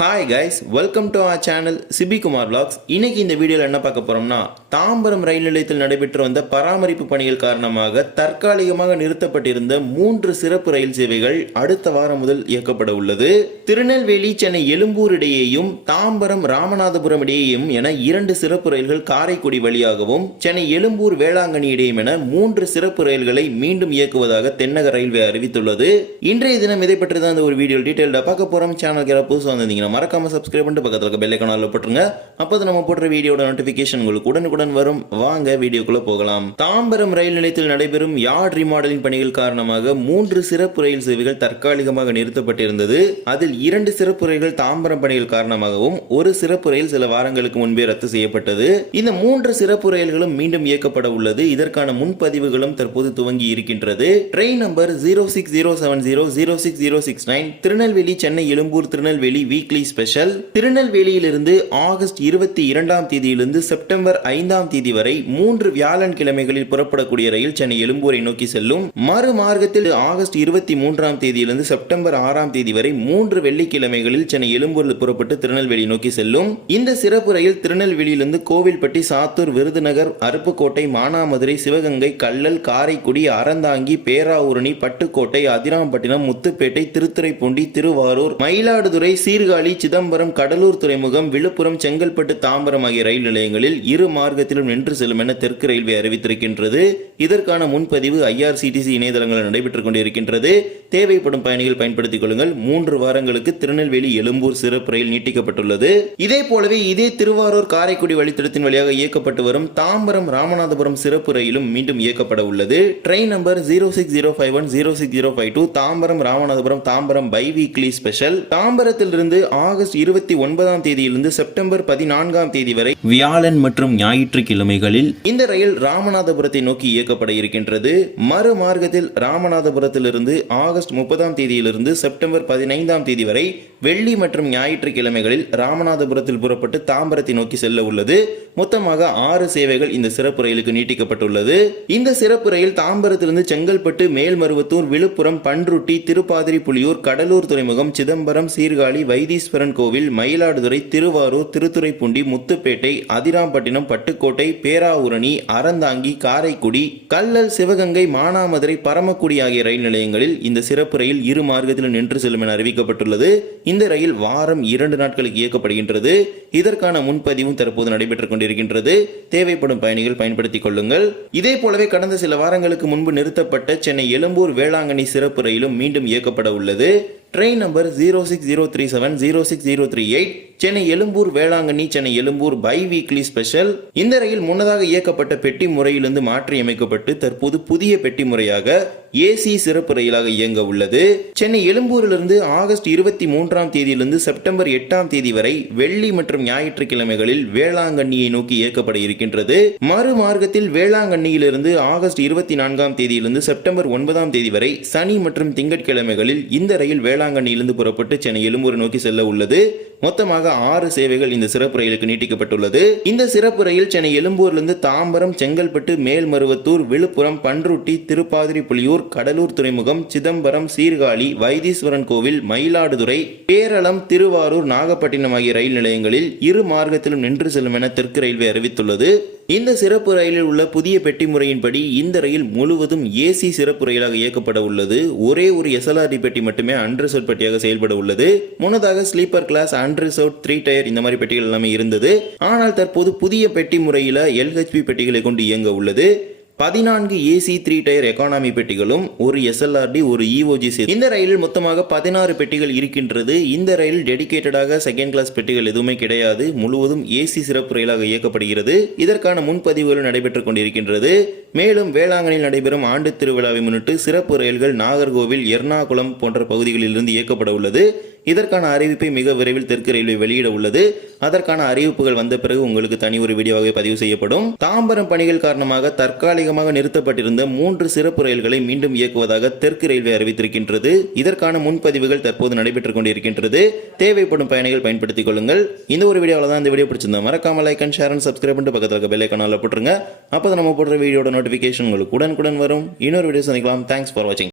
Hi guys welcome to our channel Sibi Kumar இன்னைக்கு இந்த வீடியோவில் என்ன பார்க்க போறோம்னா தாம்பரம் ரயில் நிலையத்தில் நடைபெற்று வந்த பராமரிப்பு பணிகள் காரணமாக தற்காலிகமாக நிறுத்தப்பட்டிருந்த மூன்று சிறப்பு ரயில் சேவைகள் அடுத்த வாரம் முதல் இயக்கப்பட உள்ளது. திருநெல்வேலி சென்னை எழும்பூர் இடையேயும் தாம்பரம் ராமநாதபுரம் இடையேயும் என இரண்டு சிறப்பு ரயில்கள் காரைக்குடி வழியாகவும் சென்னை எழும்பூர் வேளாங்கண்ணி இடையும் என மூன்று சிறப்பு ரயில்களை மீண்டும் இயக்குவதாக தென்னக ரயில்வே அறிவித்துள்ளது. இன்றைய தினம் இதை பற்றி தான் இந்த ஒரு வீடியோ டீட்டெயில்டாக பார்க்க போறோம். சேனல் புதுசாக புதுசாக வந்திருந்தீங்கன்னா மறக்காம சப்ஸ்கிரைப் பண்ணிட்டு பக்கத்தில் இருக்க பெல் ஐக்கானில் போட்டுருங்க. அப்போ நம்ம போடுற வீடியோட நோட்டிஃபிகேஷன் உங்களுக்கு உடனுக்குடன் வரும். வாங்க வீடியோக்குள்ளே போகலாம். தாம்பரம் ரயில் நிலையத்தில் நடைபெறும் யார்ட் ரீமாடலிங் பணிகள் காரணமாக மூன்று சிறப்பு ரயில் சேவைகள் தற்காலிகமாக நிறுத்தப்பட்டிருந்தது. அதில் இரண்டு சிறப்பு ரயில்கள் தாம்பரம் பணிகள் காரணமாகவும் ஒரு சிறப்பு ரயில் சில வாரங்களுக்கு முன்பே ரத்து செய்யப்பட்டது. இந்த மூன்று சிறப்பு ரயில்களும் மீண்டும் இயக்கப்பட உள்ளது. இதற்கான முன்பதிவுகளும் தற்போது துவங்கி இருக்கின்றது. Train number zero six zero seven zero zero six zero six nine Tirunelveli Chennai Egmore Tirunelveli week weekly special. திருநெல்வேலியிலிருந்து August இருபத்தி இரண்டாம் தேதியிலிருந்து செப்டம்பர் ஐந்தாம் தேதி வரை மூன்று வியாழன் கிழமைகளில் புறப்படக்கூடிய ரயில் சென்னை எழும்பூரை நோக்கி செல்லும். மறுமார்க்கத்தில் ஆகஸ்ட் இருபத்தி மூன்றாம் தேதியிலிருந்து செப்டம்பர் ஆறாம் தேதி வரை மூன்று வெள்ளிக்கிழமைகளில் சென்னை எழும்பூரில் புறப்பட்டு திருநெல்வேலி நோக்கி செல்லும். இந்த சிறப்பு ரயில் திருநெல்வேலியிலிருந்து கோவில்பட்டி சாத்தூர் விருதுநகர் அருப்புக்கோட்டை மானாமதுரை சிவகங்கை கள்ளல் காரைக்குடி அறந்தாங்கி பேராவூரணி பட்டுக்கோட்டை அதிராம்பட்டினம் முத்துப்பேட்டை திருத்துறைப்பூண்டி திருவாரூர் மயிலாடுதுறை சீர்காழி சிதம்பரம் கடலூர் துறைமுகம் விழுப்புரம் செங்கல்பட்டு தாம்பரம் ஆகிய ரயில் நிலையங்களில் இரு மார்க்கத்திலும் நின்று செல்லும் என தெற்கு ரயில்வே அறிவித்திருக்கின்றது. இதற்கான முன்பதிவு ஐஆர்சிடிசி இணையதளங்களில் நடைபெற்றுக் கொண்டிருக்கின்றது. தேவைப்படும் பயணிகள் பயன்படுத்திக் கொள்ளுங்கள். மூன்று வாரங்களுக்கு திருநெல்வேலி எழும்பூர் சிறப்பு ரயில் நீட்டிக்கப்பட்டுள்ளது. இதே போலவே இதே திருவாரூர் காரைக்குடி வழித்தடத்தின் வழியாக இயக்கப்பட்டு வரும் தாம்பரம் ராமநாதபுரம் சிறப்பு ரயிலும் மீண்டும் இயக்கப்பட உள்ளது. Train number zero six zero five one zero six zero five two Tambaram Ramanathapuram Tambaram biweekly special. தாம்பரத்திலிருந்து August இருபத்தி ஒன்பதாம் தேதியிலிருந்து செப்டம்பர் பதினான்காம் தேதி வரை வியாழன் மற்றும் ஞாயிற்றுக்கிழமைகளில் இந்த ரயில் ராமநாதபுரத்தை நோக்கி இயக்கப்பட இருக்கின்றது. மறுமார்க்கத்தில் ராமநாதபுரத்திலிருந்து ஆகஸ்ட் முப்பதாம் தேதியிலிருந்து செப்டம்பர் பதினைந்தாம் தேதி வரை வெள்ளி மற்றும் ஞாயிற்றுக்கிழமைகளில் ராமநாதபுரத்தில் புறப்பட்டு தாம்பரத்தை நோக்கி செல்ல உள்ளது. மொத்தமாக ஆறு சேவைகள் இந்த சிறப்பு ரயிலுக்கு நீட்டிக்கப்பட்டுள்ளது. இந்த சிறப்பு ரயில் தாம்பரத்திலிருந்து செங்கல்பட்டு மேல்மருவத்தூர் விழுப்புரம் பன்ருட்டி திருப்பாதிரி புலியூர் கடலூர் துறைமுகம் சிதம்பரம் சீர்காழி வைத்தீஸ்வரன் கோவில் மயிலாடுதுறை திருவாரூர் திருத்துறைப்பூண்டி முத்துப்பேட்டை அதிராம்பட்டினம் பட்டுக்கோட்டை பேராவூரணி அறந்தாங்கி காரைக்குடி கல்லல் சிவகங்கை மானாமதுரை பரமக்குடி ஆகிய ரயில் நிலையங்களில் இந்த சிறப்பு ரயில் இரு மார்க்கத்திலும் நின்று செல்லும் என அறிவிக்கப்பட்டுள்ளது. இந்த ரயில் வாரம் இரண்டு நாட்களுக்கு இயக்கப்படுகின்றது. இதற்கான முன்பதிவும் தற்போது நடைபெற்றுக் கொண்டிருக்கின்றது. தேவைப்படும் பயணிகள் பயன்படுத்திக் கொள்ளுங்கள். இதே போலவே கடந்த சில வாரங்களுக்கு முன்பு நிறுத்தப்பட்ட சென்னை எழும்பூர் வேளாங்கண்ணி சிறப்பு ரயிலும் மீண்டும் இயக்கப்பட உள்ளது. Train number zero six zero three seven zero six zero three eight Chennai Ezhumbur Velankanni Chennai Ezhumbur biweekly special இந்த ரயில் முன்னதாக இயக்கப்பட்ட பெட்டி முறையிலிருந்து மாற்றியமைக்கப்பட்டு தற்போது புதிய பெட்டி முறையாக ஏசி சிறப்பு ரயிலாக இயங்க உள்ளது. சென்னை எழும்பூரிலிருந்து ஆகஸ்ட் இருபத்தி மூன்றாம் தேதியிலிருந்து செப்டம்பர் எட்டாம் தேதி வரை வெள்ளி மற்றும் ஞாயிற்றுக்கிழமைகளில் வேளாங்கண்ணியை நோக்கி இயக்கப்பட இருக்கின்றது. மறுமார்க்கத்தில் வேளாங்கண்ணியிலிருந்து ஆகஸ்ட் இருபத்தி நான்காம் தேதியிலிருந்து செப்டம்பர் ஒன்பதாம் தேதி வரை சனி மற்றும் திங்கட்கிழமைகளில் இந்த ரயில் வேளாங்கண்ணியிலிருந்து புறப்பட்டு சென்னை எழும்பூர் நோக்கி செல்ல உள்ளது. மொத்தமாக ஆறு சேவைகள் இந்த சிறப்பு ரயிலுக்கு நீட்டிக்கப்பட்டுள்ளது. இந்த சிறப்பு ரயில் சென்னை எழும்பூரிலிருந்து தாம்பரம் செங்கல்பட்டு மேல்மருவத்தூர் விழுப்புரம் பன்ருட்டி திருப்பாதிரி புலியூர் கடலூர் துறைமுகம் சிதம்பரம் சீர்காழி வைத்தீஸ்வரன் கோவில் மயிலாடுதுறை பேரளம் திருவாரூர் நாகப்பட்டினம் ஆகிய ரயில் நிலையங்களில் இரு மார்க்கத்திலும் நின்று செல்லும் என தெற்கு ரயில்வே அறிவித்துள்ளது. இந்த சிறப்பு ரயிலில் உள்ள புதிய பெட்டி முறையின்படி இந்த ரயில் முழுவதும் ஏசி சிறப்பு ரயிலாக இயக்கப்பட உள்ளது. ஒரே ஒரு எஸ்எல்ஆர்டி பெட்டி மட்டுமே அன்ரிசர்வ் பெட்டியாக செயல்பட உள்ளது. முன்னதாக sleeper class unreserve three tier இந்த மாதிரி பெட்டிகள் எல்லாமே இருந்தது. ஆனால் தற்போது புதிய பெட்டி முறையில் எல்ஹெச்பி பெட்டிகளை கொண்டு இயங்க உள்ளது. பதினான்கு ஏசி த்ரீ டயர் எக்கானமி பெட்டிகளும் ஒரு எஸ்எல்ஆர்டி ஒரு இஓஜி இந்த ரயிலில் மொத்தமாக பதினாறு பெட்டிகள் இருக்கின்றது. இந்த ரயில் டெடிகேட்டடாக செகண்ட் கிளாஸ் பெட்டிகள் எதுவுமே கிடையாது. முழுவதும் ஏசி சிறப்பு ரயிலாக இயக்கப்படுகிறது. இதற்கான முன்பதிவுகள் நடைபெற்றுக் கொண்டிருக்கின்றது. மேலும் வேளாங்கண்ணில் நடைபெறும் ஆண்டு திருவிழாவை முன்னிட்டு சிறப்பு ரயில்கள் நாகர்கோவில் எர்ணாகுளம் போன்ற பகுதிகளில் இருந்து இயக்கப்பட உள்ளது. இதற்கான அறிவிப்பை மிக விரைவில் தெற்கு ரயில்வே வெளியிட உள்ளது. அதற்கான அறிவிப்புகள் வந்த பிறகு உங்களுக்கு தனி ஒரு வீடியோவாக பதிவு செய்யப்படும். தாம்பரம் பணிகள் காரணமாக தற்காலிகமாக நிறுத்தப்பட்டிருந்த மூன்று சிறப்பு ரயில்களை மீண்டும் இயக்குவதாக தெற்கு ரயில்வே அறிவித்திருக்கின்றது. இதற்கான முன்பதிவுகள் தற்போது நடைபெற்றுக் கொண்டிருக்கின்றது. தேவைப்படும் பயணிகள் பயன்படுத்திக் கொள்ளுங்கள். இந்த ஒரு வீடியோவில் தான் இந்த வீடியோ பிடிச்சிருந்தா மறக்காம like and share and subscribe பண்ணிட்டு பக்கத்தில் இருக்க பெல் போட்டுருங்க. அப்போ நம்ம போடுற வீடியோட நோட்டிஃபிகேஷன் உங்களுக்கு உடனுக்குடன் வரும். இன்னொரு வீடியோ சந்திக்கலாம். தேங்க்ஸ் ஃபார் வாட்சிங்